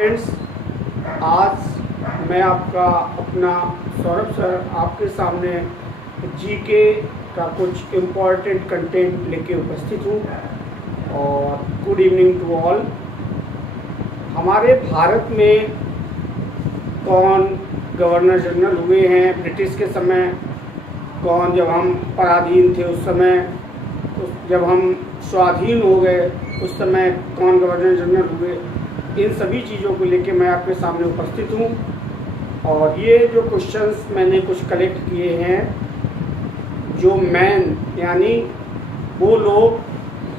Friends, आज मैं आपका अपना सौरभ सर आपके सामने जीके का कुछ इम्पॉर्टेंट कंटेंट लेके उपस्थित हूँ। और गुड इवनिंग टू ऑल। हमारे भारत में कौन गवर्नर जनरल हुए हैं ब्रिटिश के समय, कौन जब हम पराधीन थे उस समय, जब हम स्वाधीन हो गए उस समय कौन गवर्नर जनरल हुए, इन सभी चीज़ों को लेके मैं आपके सामने उपस्थित हूँ। और ये जो क्वेश्चंस मैंने कुछ कलेक्ट किए हैं, जो मैन यानी वो लोग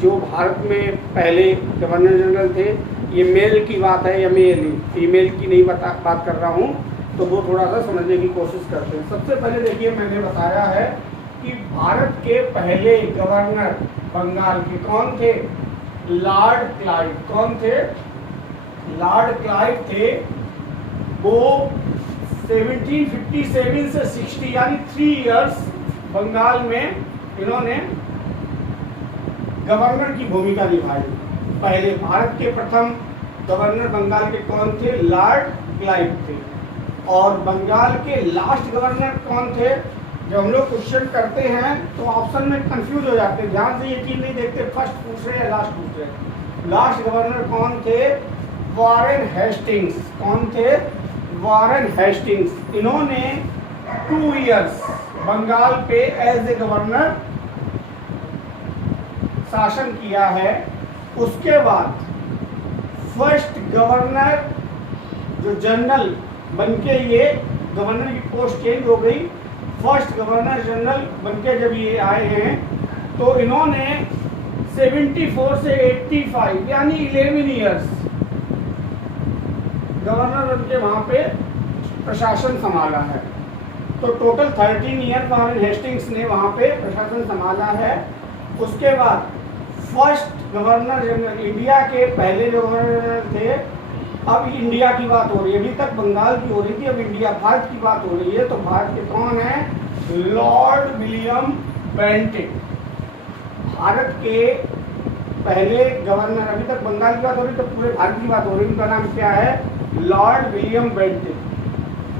जो भारत में पहले गवर्नर जनरल थे, ये मेल की बात है या मेल, फीमेल की नहीं बात कर रहा हूँ, तो वो थोड़ा सा समझने की कोशिश करते हैं। सबसे पहले देखिए, मैंने बताया है कि भारत के पहले गवर्नर बंगाल के कौन थे? Lord Clive. कौन थे? लॉर्ड क्लाइव थे। वो 1757 से 60 यानी 3 इयर्स बंगाल में इन्होंने गवर्नर की भूमिका निभाई। पहले भारत के प्रथम गवर्नर बंगाल के कौन थे? लॉर्ड क्लाइव थे। और बंगाल के लास्ट गवर्नर कौन थे? जब हम लोग क्वेश्चन करते हैं तो ऑप्शन में कंफ्यूज हो जाते हैं, ध्यान से ये चीज नहीं देखते फर्स्ट पूछ रहे हैं या लास्ट पूछ रहे हैं। लास्ट गवर्नर कौन थे? Warren Hastings. कौन थे? Warren Hastings. इन्होंने 2 इयर्स बंगाल पे एज ए गवर्नर शासन किया है। उसके बाद फर्स्ट गवर्नर जो जनरल बनके, ये गवर्नर की पोस्ट चेंज हो गई, फर्स्ट गवर्नर जनरल बनके जब ये आए हैं तो इन्होंने 74 से 85 यानी 11 इयर्स गवर्नर बनके वहाँ पे प्रशासन संभाला है। तो टोटल 13 ईयर वॉरेन हेस्टिंग्स ने वहाँ पे प्रशासन संभाला है। उसके बाद फर्स्ट गवर्नर जनरल, इंडिया के पहले जो गवर्नर थे, अब इंडिया की बात हो रही है, अभी तक बंगाल की हो रही थी, अब इंडिया भारत की बात हो रही है। तो भारत के कौन है? Lord William Bentinck. भारत के पहले गवर्नर, अभी तक बंगाल की बात हो रही है तो पूरे भारत की बात हो रही है, उनका नाम क्या है? Lord William Bentinck.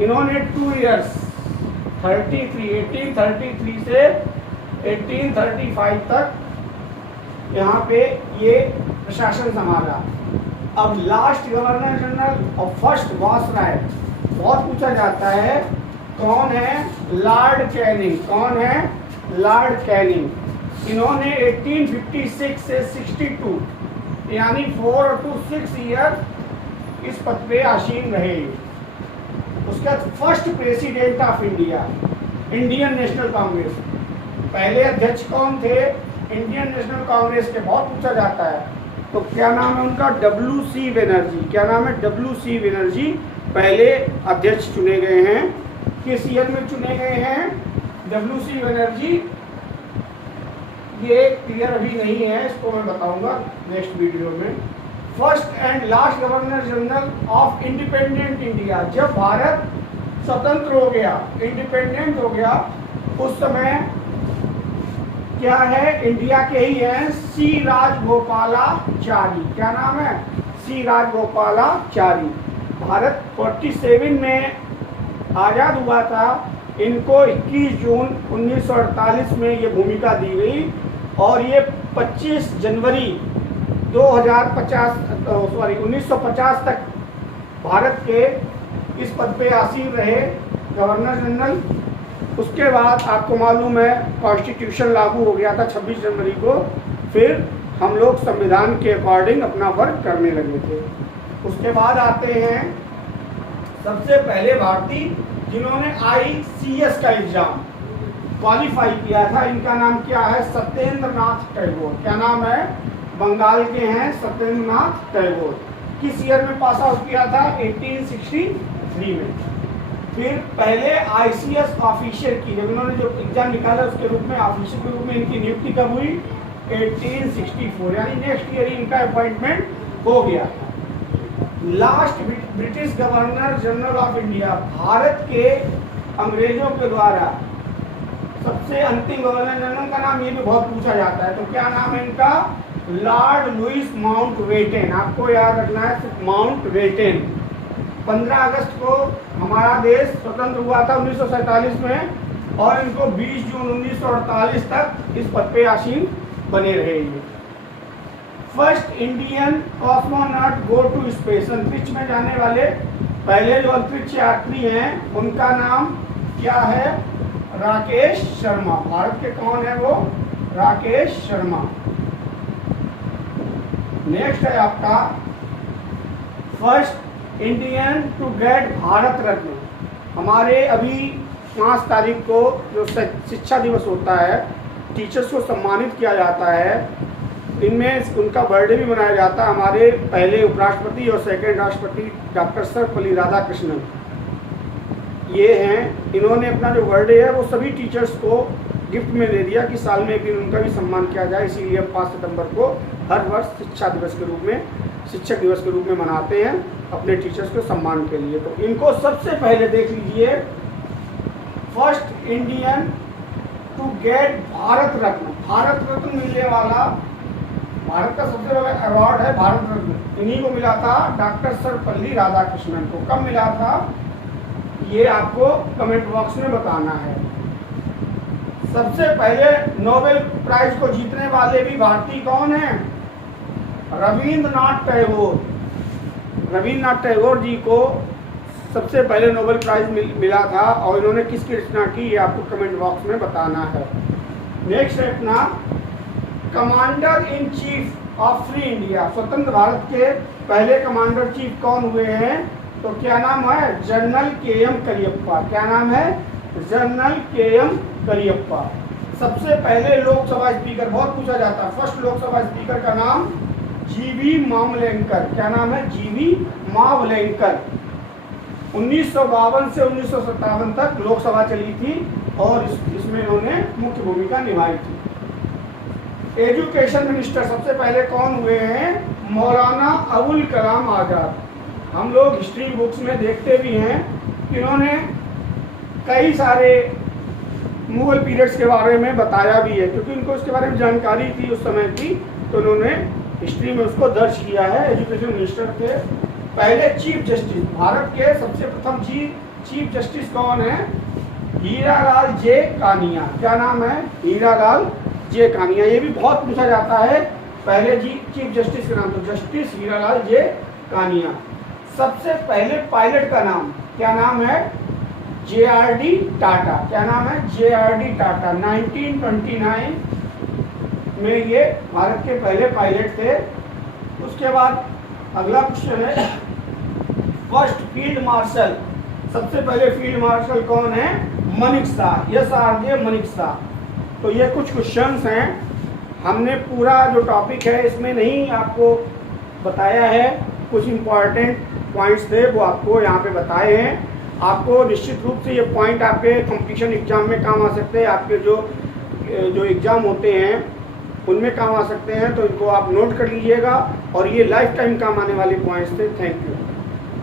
इन्होंने 2 इयर्स 1833 से 1835 तक यहाँ पे ये प्रशासन संभाला। अब लास्ट गवर्नर जनरल और फर्स्ट वायसराय बहुत पूछा जाता है, कौन है? Lord Canning. कौन है? Lord Canning. इन्होंने 1856 से 62 यानी 4 to 6 ईयर इस पद पे आसीन रहे। उसके बाद first president of India, Indian national Congress. पहले अध्यक्ष कौन थे? इंडियन नेशनल कांग्रेस के बहुत पूछा जाता है, तो क्या नाम है उनका? WC बनर्जी। क्या नाम है? WC बनर्जी पहले अध्यक्ष चुने गए हैं। किस ईयर में चुने गए हैं? WC बनर्जी, ये क्लियर अभी नहीं है, इसको मैं बताऊंगा नेक्स्ट वीडियो में। First and last governor general of independent India, जब भारत स्वतंत्र हो गया, इंडिपेंडेंट हो गया, उस समय क्या है? इंडिया के ही हैं, सी राजगोपालाचारी। क्या नाम है? सी राजगोपालाचारी। भारत 47 में आज़ाद हुआ था, इनको 21 जून 1948 में ये भूमिका दी गई और ये 25 जनवरी 1950 तक भारत के इस पद पे आसीन रहे, गवर्नर जनरल। उसके बाद आपको मालूम है कॉन्स्टिट्यूशन लागू हो गया था 26 जनवरी को, फिर हम लोग संविधान के अकॉर्डिंग अपना वर्क करने लगे थे। उसके बाद आते हैं सबसे पहले भारतीय जिन्होंने ICS का एग्जाम क्वालिफाई किया था, इनका नाम क्या है? सत्येंद्र नाथ टैगोर। क्या नाम है? बंगाल के हैं सत्येंद्र नाथ टैगोर। किस ईयर में पास आउट किया था? 1863 में। फिर पहले ICS ऑफिसर की, जब इन्होंने जो एग्जाम निकाला उसके रूप में ऑफिसर के रूप में इनकी नियुक्ति कब हुई? 1864 यानी नेक्स्ट ईयर इनका अपॉइंटमेंट हो गया। Last British governor general of India, Bharat के अंग्रेजों के द्वारा सबसे अंतिम गवर्नर जनरल का नाम ये भी बहुत पूछा जाता है, तो क्या नाम है इनका? लॉर्ड लुइस माउंटबेटन, आपको याद रखना है सिर्फ माउंटबेटन। 15 अगस्त को हमारा देश स्वतंत्र हुआ था 1947 में, और इनको 20 जून 1948 तक इस पद पे आसीन बने रहे। ये first Indian cosmonaut go to space, अंतरिक्ष में जाने वाले पहले जो अंतरिक्ष यात्री हैं उनका नाम क्या है? राकेश शर्मा। भारत के कौन है वो? राकेश शर्मा। नेक्स्ट है आपका first Indian to get Bharat Ratna. हमारे अभी 5 तारीख को जो शिक्षा दिवस होता है, टीचर्स को सम्मानित किया जाता है, इनमें उनका बर्थडे भी मनाया जाता है। हमारे पहले उपराष्ट्रपति और सेकंड राष्ट्रपति डॉक्टर सर्वपल्ली राधाकृष्णन ये हैं। इन्होंने अपना जो बर्थडे है वो सभी टीचर्स को गिफ्ट में दे दिया कि साल में एक दिन उनका भी सम्मान किया जाए, इसीलिए हम 5 सितंबर को हर वर्ष शिक्षक दिवस के रूप में मनाते हैं अपने टीचर्स के सम्मान के लिए। तो इनको सबसे पहले देख लीजिए, first Indian to get Bharat Ratna. Bharat Ratna मिलने वाला, भारत का सबसे बड़ा अवार्ड है भारत रत्न, इन्हीं को मिला था डॉक्टर सर्वपल्ली राधाकृष्णन को। कब मिला था ये आपको कमेंट बॉक्स में बताना है। सबसे पहले नोबेल प्राइज को जीतने वाले भी भारतीय कौन हैं? रविंद्रनाथ टैगोर। रविंद्रनाथ टैगोर जी को सबसे पहले नोबेल प्राइज मिला था, और इन्होंने किसकी रचना की ये आपको कमेंट बॉक्स में बताना है। नेक्स्ट है अपना commander in chief of free India. स्वतंत्र भारत के पहले कमांडर चीफ कौन हुए हैं? तो क्या नाम है? General K M. करियप्पा। क्या नाम है? General K M. करियप्पा। सबसे पहले लोकसभा स्पीकर, बहुत पूछा जाता है, फर्स्ट लोकसभा स्पीकर का नाम जी.वी. मावलेंकर। क्या नाम है? जी.वी. मावलेंकर। 1952 से 1957 तक लोकसभा चली थी और इसमें इन्होंने मुख्य भूमिका निभाई थी। एजुकेशन मिनिस्टर सबसे पहले कौन हुए हैं? मौलाना अबुल कलाम आज़ाद। हम लोग हिस्ट्री बुक्स में देखते भी हैं कि इन्होंने कई सारे मुगल पीरियड्स के बारे में बताया भी है, क्योंकि उनको इसके बारे में जानकारी थी उस समय की, तो उन्होंने हिस्ट्री में उसको दर्ज किया है। एजुकेशन मिनिस्टर थे। पहले चीफ जस्टिस, भारत के सबसे प्रथम चीफ जस्टिस कौन है? हीरालाल जे कानिया। क्या नाम है? हीरालाल जे कानिया। ये भी बहुत पूछा जाता है पहले चीफ जस्टिस के नाम, तो जस्टिस हीरालाल जे कानिया। सबसे पहले पायलट का नाम क्या नाम है? जे.आर.डी. टाटा। क्या नाम है? जे.आर.डी. टाटा। 1929 में ये भारत के पहले पायलट थे। उसके बाद अगला क्वेश्चन है फर्स्ट फील्ड मार्शल। सबसे पहले फील्ड मार्शल कौन है? मानेकशॉ। एस.आर.जे. मानेकशॉ। तो ये कुछ क्वेश्चंस हैं, हमने पूरा जो टॉपिक है इसमें नहीं आपको बताया है, कुछ इम्पॉर्टेंट पॉइंट्स थे वो आपको यहाँ पे बताए हैं। आपको निश्चित रूप से ये पॉइंट आपके कंपटीशन एग्जाम में काम आ सकते हैं, आपके जो एग्ज़ाम होते हैं उनमें काम आ सकते हैं, तो इनको आप नोट कर लीजिएगा, और ये लाइफ टाइम काम आने वाले पॉइंट्स थे। Thank you.